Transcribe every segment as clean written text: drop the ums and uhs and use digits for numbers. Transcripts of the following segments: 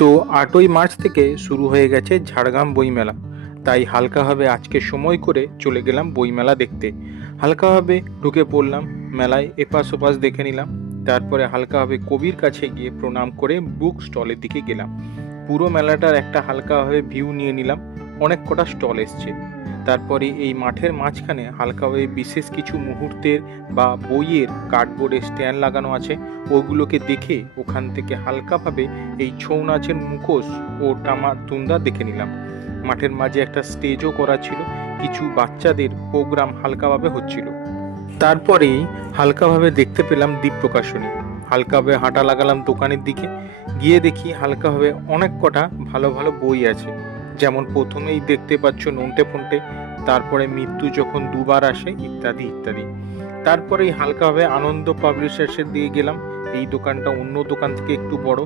তো ৮ই মার্চ থেকে শুরু হয়ে গেছে ঝাড়গ্রাম বইমেলা। তাই হালকাভাবে আজকে সময় করে চলে গেলাম বইমেলা দেখতে। হালকাভাবে ঢুকে পড়লাম মেলায়, এপাশ ওপাশ দেখে নিলাম। তারপরে হালকাভাবে কবির কাছে গিয়ে প্রণাম করে বুক স্টলের দিকে গেলাম। পুরো মেলাটার একটা হালকাভাবে ভিউ নিয়ে নিলাম। অনেক কটা স্টল এসছে। তারপরে এই মাঠের মাঝখানে হালকাভাবে বিশেষ কিছু মুহূর্তের বা বইয়ের কার্ডবোর্ডে স্ট্যান্ড লাগানো আছে, ওগুলোকে দেখে ওখান থেকে হালকাভাবে এই ছৌ নাচের মুখোশ ও টামা তুন্দা দেখে নিলাম। মাঠের মাঝে একটা স্টেজও করা ছিল, কিছু বাচ্চাদের প্রোগ্রাম হালকাভাবে হচ্ছিল। তারপরেই হালকাভাবে দেখতে পেলাম দ্বীপ প্রকাশনী। হালকাভাবে হাঁটা লাগালাম দোকানের দিকে, গিয়ে দেখি হালকাভাবে অনেক কটা ভালো ভালো বই আছে। যেমন প্রথমেই দেখতে পাচ্ছ নন্টে ফন্টে, তারপরে মৃত্যু যখন দুবার আসে, ইত্যাদি ইত্যাদি। তারপরেই হালকাভাবে আনন্দ পাবলিশার্সের দিয়ে গেলাম। এই দোকানটা অন্য দোকান থেকে একটু বড়।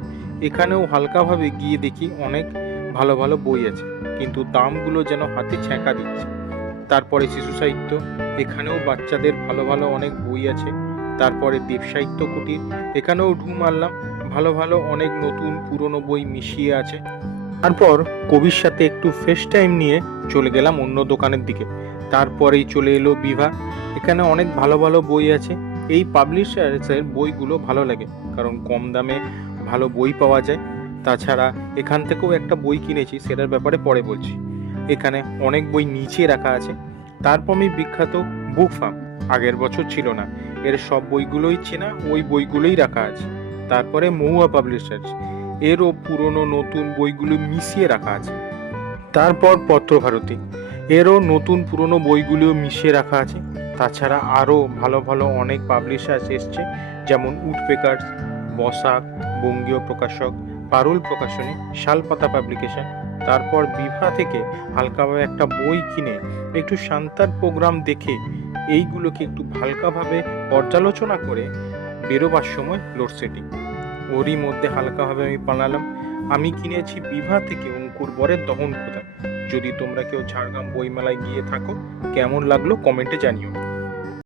এখানেও হালকাভাবে গিয়ে দেখি অনেক ভালো ভালো বই আছে, কিন্তু দামগুলো যেন হাতে ছ্যাঁকা দিচ্ছে। তারপরে শিশু সাহিত্য, এখানেও বাচ্চাদের ভালো ভালো অনেক বই আছে। তারপরে দেব সাহিত্য কুটির, এখানেও ঢু মারলাম, ভালো ভালো অনেক নতুন পুরনো বই মিশিয়ে আছে। তারপর কবির সাথে একটু ফেস টাইম নিয়ে চলে গেলাম অন্য দোকানের দিকে। তারপরেই চলে এলো বিভা। এখানে অনেক ভালো ভালো বই আছে। এই পাবলিশার্সের বইগুলো ভালো লাগে, কারণ কম দামে ভালো বই পাওয়া যায়। তাছাড়া এখান থেকেও একটা বই কিনেছি, সেটার ব্যাপারে পরে বলছি। এখানে অনেক বই নিচে রাখা আছে। তারপর আমি বিখ্যাত বুক ফার্ম, আগের বছর ছিল না, এর সব বইগুলোই চেনা, ওই বইগুলোই রাখা আছে। তারপরে মহুয়া পাবলিশার্স, এরও পুরনো নতুন বইগুলো মিশিয়ে রাখা আছে। তারপর পত্রভারতী, এরও নতুন পুরনো বইগুলো মিশিয়ে রাখা আছে। তাছাড়া আরও ভালো ভালো অনেক পাবলিশার্স এসছে, যেমন উডপেকার্স, বসাক, বঙ্গীয় প্রকাশক, পারুল প্রকাশনী, শালপাতা পাবলিকেশন। তারপর বিভা থেকে হালকাভাবে একটা বই কিনে একটু শান্তার প্রোগ্রাম দেখে এইগুলোকে একটু হালকাভাবে পর্যালোচনা করে বেরোবার সময় লোডশেডিং, ওরই মধ্যে হালকাভাবে আমি পালালাম। আমি কিনেছি বিভা থেকে অঙ্কুর বরের দহন ক্ষুধা। যদি তোমরা কেউ ঝাড়গ্রাম বইমেলায় গিয়ে থাকো, কেমন লাগলো কমেন্টে জানিও।